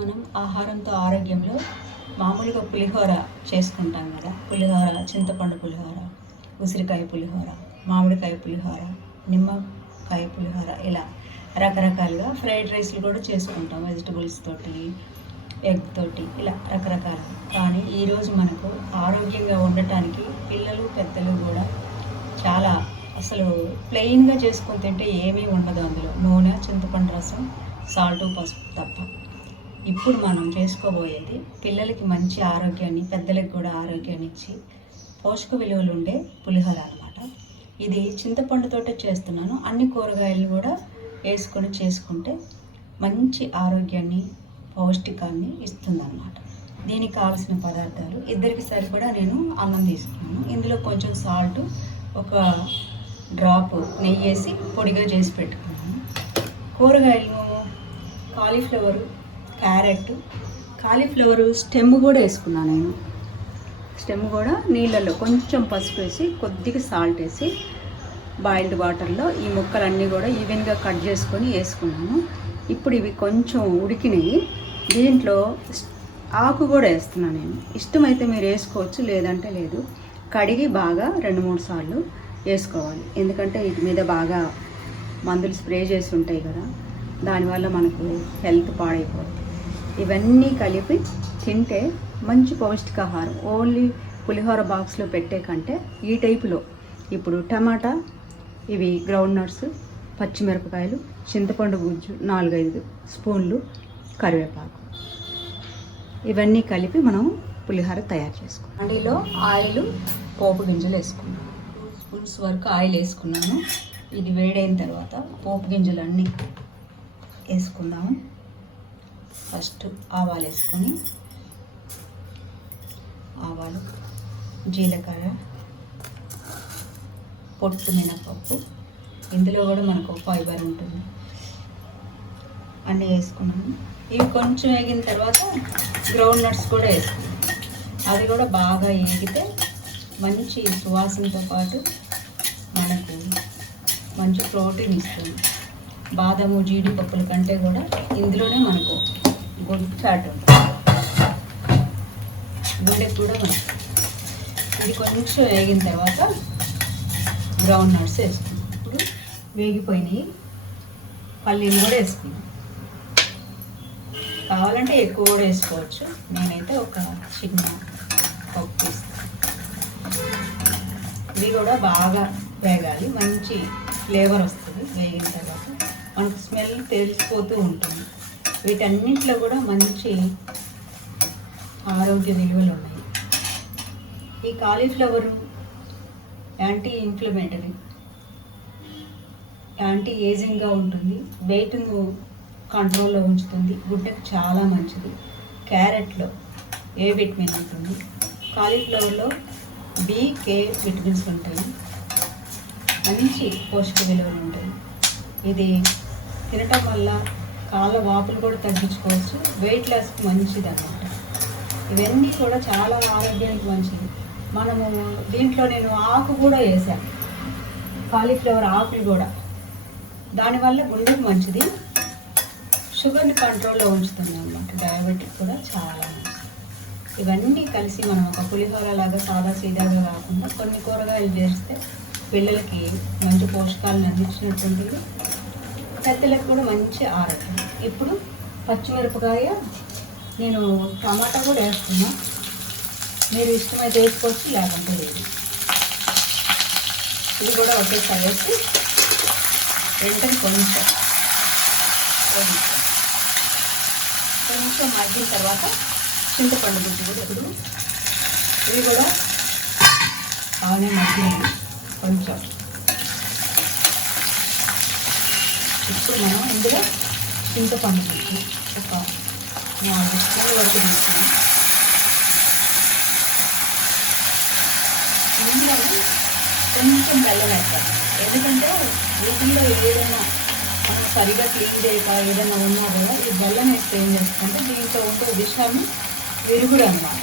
మనం ఆహారంతో ఆరోగ్యంలో మామూలుగా పులిహోర చేసుకుంటాం కదా. పులిహోర, చింతపండు పులిహోర, ఉసిరికాయ పులిహోర, మామిడికాయ పులిహోర, నిమ్మకాయ పులిహోర, ఇలా రకరకాలుగా ఫ్రైడ్ రైస్లు కూడా చేసుకుంటాం వెజిటబుల్స్ తోటి, ఎగ్ తోటి, ఇలా రకరకాలు. కానీ ఈరోజు మనకు ఆరోగ్యంగా ఉండటానికి పిల్లలు పెద్దలు కూడా చాలా అసలు ప్లెయిన్గా చేసుకొని తింటే ఏమీ ఉండదు. అందులో నూనె, చింతపండు రసం, సాల్టు, పసుపు తప్ప. ఇప్పుడు మనం చేసుకోబోయేది పిల్లలకి మంచి ఆరోగ్యాన్ని, పెద్దలకు కూడా ఆరోగ్యాన్ని ఇచ్చి పోషక విలువలు ఉండే పులిహోర అనమాట. ఇది చింతపండుతోటే చేస్తున్నాను. అన్ని కూరగాయలు కూడా వేసుకొని చేసుకుంటే మంచి ఆరోగ్యాన్ని, పౌష్టికాన్ని ఇస్తుందన్నమాట. దీనికి కావాల్సిన పదార్థాలు, ఇద్దరికి సరిపడా నేను అన్నం తీసుకున్నాను. ఇందులో కొంచెం సాల్టు, ఒక డ్రాప్ నెయ్యి వేసి పొడిగా చేసి పెట్టుకున్నాను. కూరగాయలు కాలీఫ్లవరు, క్యారెట్, కాలీఫ్లవరు స్టెమ్ కూడా వేసుకున్నాను నేను. స్టెమ్ కూడా నీళ్ళల్లో కొంచెం పసుపు వేసి, కొద్దిగా సాల్ట్ వేసి, బాయిల్డ్ వాటర్లో ఈ ముక్కలన్నీ కూడా ఈవెన్గా కట్ చేసుకొని వేసుకున్నాను. ఇప్పుడు ఇవి కొంచెం ఉడికినాయి. దీంట్లో ఆకు కూడా వేస్తున్నాను నేను. ఇష్టమైతే మీరు వేసుకోవచ్చు, లేదంటే లేదు. కడిగి బాగా 2-3 సార్లు వేసుకోవాలి. ఎందుకంటే వీటి మీద బాగా మందులు స్ప్రే చేసి ఉంటాయి కదా, దానివల్ల మనకు హెల్త్ పాడైపోతుంది. ఇవన్నీ కలిపి తింటే మంచి పౌష్టికాహారం. ఓన్లీ పులిహోర బాక్స్లో పెట్టే కంటే ఈ టైపులో ఇప్పుడు టమాటా, ఇవి గ్రౌండ్ నట్స్, పచ్చిమిరపకాయలు, చింతపండు గుజ్జు 4-5 స్పూన్లు, కరివేపాకు, ఇవన్నీ కలిపి మనం పులిహోర తయారు చేసుకున్నాం. అండిలో ఆయిల్, పోపు గింజలు వేసుకున్నాను. 2 స్పూన్స్ వరకు ఆయిల్ వేసుకున్నాను. ఇది వేడైన తర్వాత పోపు గింజలు అన్నీ వేసుకుందాము. ఫస్ట్ ఆవాలు వేసుకొని, ఆవాలు, జీలకర్ర, పొట్టు మినపప్పు, ఇందులో కూడా మనకు ఫైబర్ ఉంటుంది, అన్నీ వేసుకున్నాము. ఇవి కొంచెం వేగిన తర్వాత గ్రౌండ్ నట్స్ కూడా వేసుకున్నాం. అది కూడా బాగా వేగితే మంచి సువాసనతో పాటు మనకు మంచి ప్రోటీన్ ఇస్తుంది. బాదము, జీడిపప్పుల కంటే కూడా ఇందులోనే మనకు గుడ్ ఫ్యాట్ ఉంటుంది, గుండెకి కూడా మనకు. ఇది కొంచెం వేగిన తర్వాత గ్రౌండ్ నట్స్ వేసుకున్నాం. ఇప్పుడు వేగిపోయినాయి. పల్లీలు కూడా వేసుకున్నాం. కావాలంటే ఎక్కువ కూడా వేసుకోవచ్చు. నేనైతే ఒక చిన్న కప్పు తీస్తాను. ఇవి కూడా బాగా వేగాలి, మంచి ఫ్లేవర్ వస్తుంది. వేగిన తర్వాత మనకు స్మెల్ తెలిసిపోతూ ఉంటుంది. వీటన్నింటిలో కూడా మంచి ఆరోగ్య విలువలు ఉన్నాయి. ఈ కాలీఫ్లవరు యాంటీ ఇన్ఫ్లమేటరీ, యాంటీ ఏజింగ్గా ఉంటుంది, వెయిట్ను కంట్రోల్లో ఉంచుతుంది, గుడ్డకు చాలా మంచిది. క్యారెట్లో ఏ విటమిన్ ఉంటుంది, కాలీఫ్లవర్లో బి, కే విటమిన్స్ ఉంటాయి, మంచి పోషక విలువలు ఉంటాయి. ఇది తినటం వల్ల కాళ్ళ వాపులు కూడా తగ్గించుకోవచ్చు, వెయిట్ లాస్కి మంచిది అన్నమాట. ఇవన్నీ కూడా చాలా ఆరోగ్యానికి మంచిది. మనము దీంట్లో నేను ఆకు కూడా వేసాను, కాలీఫ్లవర్ ఆకులు కూడా. దానివల్ల గుండెకు మంచిది, షుగర్ని కంట్రోల్లో ఉంచుతుంది అన్నమాట. డయాబెటిక్ కూడా చాలా మంచిది. ఇవన్నీ కలిసి మనం ఒక పులిహోర లాగా సాదా సీదాగా కాకుండా కొన్ని కూరగాయలు చేస్తే పిల్లలకి మంచి పోషకాలను అందించినటువంటిది, పెద్దలకు కూడా మంచి ఆరోగ్యం. ఇప్పుడు పచ్చిమిరపకాయ, నేను టమాటా కూడా వేస్తున్నా. మీరు ఇష్టమైతే వేసుకోవచ్చు, లేకుంటే లేదు. ఇది కూడా ఒకేసారి వేసి వెంటనే కొంచెం మగ్గిన తర్వాత చింతపండు గుజ్జు కూడా ఇప్పుడు ఇవి కూడా బాగానే మగ్గినాయి కొంచెం. ఇప్పుడు మనం ఇందులో చింతపండు గుజ్జు ఒక 4 స్పూన్ల వరకు తీసుకున్నాం. ఇందులో కొంచెం బెల్లం వేస్తాం. ఎందుకంటే వీటిలో ఏదైనా మనం సరిగా క్లీన్ చేయక ఏదైనా ఉన్నా కూడా ఈ బెల్లం వేస్తే ఏం చేస్తుందంటే దీంట్లో ఉండే విషయాన్ని విరుగుడు అనమాట.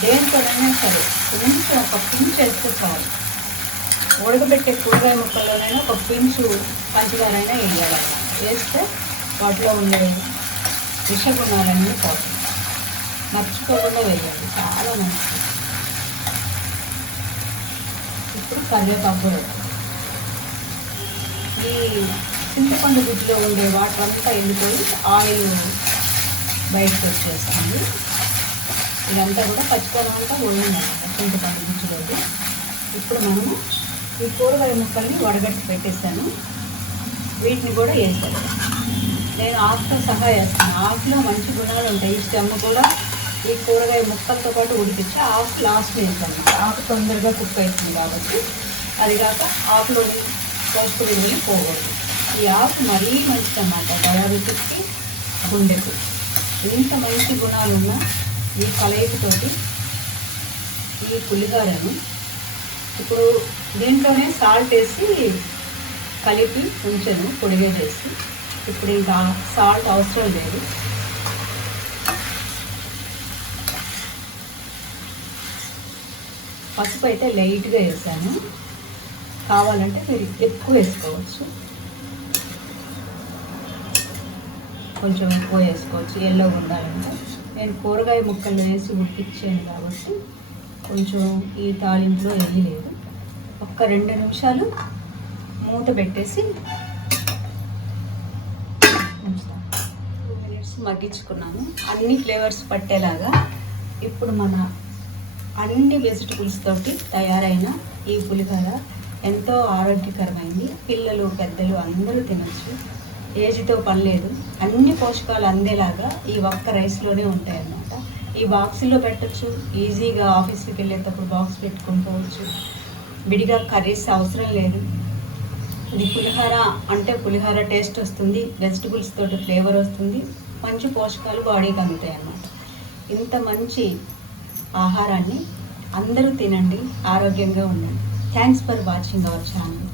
దేనితోనైనా సరే కొంచెం ఒక పించ్ వేస్తే చాలు. ఉడకబెట్టే కూరగాయ ముక్కల్లోనైనా ఒక పించు పంచదారైనా వేయాలి. వేస్తే వాటిలో ఉండే విషగుణాలన్నీ పోతాయి. మర్చిపోకుండా వేయాలి, చాలా మంచిది. ఇప్పుడు కరివేపాకు వేయాలి. ఈ చింతపండు గుజ్జులో ఉండే వాటర్ అంతా వెళ్ళిపోయి ఆయిల్ బయటకు వచ్చేస్తుంది. ఇదంతా కూడా పచ్చిపోవడం అంతా పోయిందన్నమాట చింతపండు గుజ్జులోకి. ఇప్పుడు మనము ఈ కూరగాయ ముక్కల్ని వడగట్టి పెట్టేసాను, వీటిని కూడా వేసాను. నేను ఆకుతో సహా వేస్తాను. ఆకులో మంచి గుణాలు ఉంటాయి. ఈ స్టెమ్ కూడా ఈ కూరగాయ ముక్కలతో పాటు ఉడికించి ఆకు లాస్ట్ వేస్తాను. ఆకు తొందరగా కుక్ అవుతుంది కాబట్టి. అది కాక ఆకులోని పోషక విలువలు పోకూడదు. ఈ ఆకు మరీ మంచిదన్నమాట, డయాబెటిక్కి, గుండెకు. ఇంత మంచి గుణాలు ఉన్న ఈ కలయికతోటి ఈ పులిహోరను ఇప్పుడు దీంట్లోనే సాల్ట్ వేసి కలిపి ఉంచాను, పొడిగా చేసి. ఇప్పుడు ఇంకా సాల్ట్ అవసరం లేదు. పసుపు అయితే లైట్గా వేసాను, కావాలంటే మీరు ఎక్కువ వేసుకోవచ్చు, కొంచెం ఎక్కువ వేసుకోవచ్చు ఎల్లోగా ఉండాలంటే. నేను కూరగాయ ముక్కలు వేసి ఉడికిచ్చాను కాబట్టి కొంచెం ఈ తాలింపులో వేయలేదు. ఒక్క 2 నిమిషాలు మూత పెట్టేసి ఉంచుతాను. 2 మినిట్స్ మగ్గించుకున్నాను, అన్ని ఫ్లేవర్స్ పట్టేలాగా. ఇప్పుడు మన అన్ని వెజిటబుల్స్ తోటి తయారైన ఈ పులిహోర ఎంతో ఆరోగ్యకరమైంది. పిల్లలు పెద్దలు అందరూ తినచ్చు, ఏజ్తో పని లేదు. అన్ని పోషకాలు అందేలాగా ఈ ఒక్క రైస్లోనే ఉంటాయన్నమాట. ఈ బాక్సుల్లో పెట్టచ్చు, ఈజీగా ఆఫీస్కి వెళ్ళేటప్పుడు బాక్స్ పెట్టుకొని పోవచ్చు. విడిగా కర్రీస్ అవసరం లేదు. ఇది పులిహోర అంటే పులిహోర టేస్ట్ వస్తుంది, వెజిటబుల్స్ తోటి ఫ్లేవర్ వస్తుంది, మంచి పోషకాలు బాడీకి అందుతాయి అన్నమాట. ఇంత మంచి ఆహారాన్ని అందరూ తినండి, ఆరోగ్యంగా ఉండండి. Thanks for watching our channel.